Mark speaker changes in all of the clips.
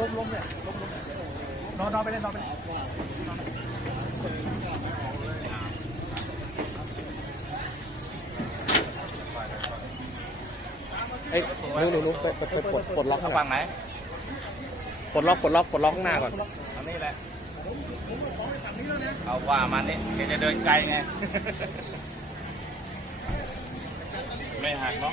Speaker 1: ล้มล้มเนยนอนนอนไปเล่นอนไป
Speaker 2: ไอ้ลูกหนูไปไปปลดปลดล็อก ข้างฝั่งไหนปลดล็อกปลดล็อกปลดล็อกข้างหน้าก่อน
Speaker 3: อันนี้แหละเอาว่า มันนี่แกจะเดินไกลไง ไม่หักเนาะ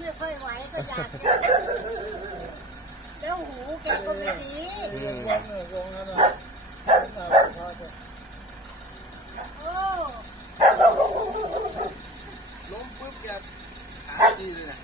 Speaker 4: ไม่ค่อยไหวก็อยากแล้วหูแกก็ไม่ดีวงนั่น
Speaker 3: โอ้ล้มปุ๊บแก หาที่เลยนะ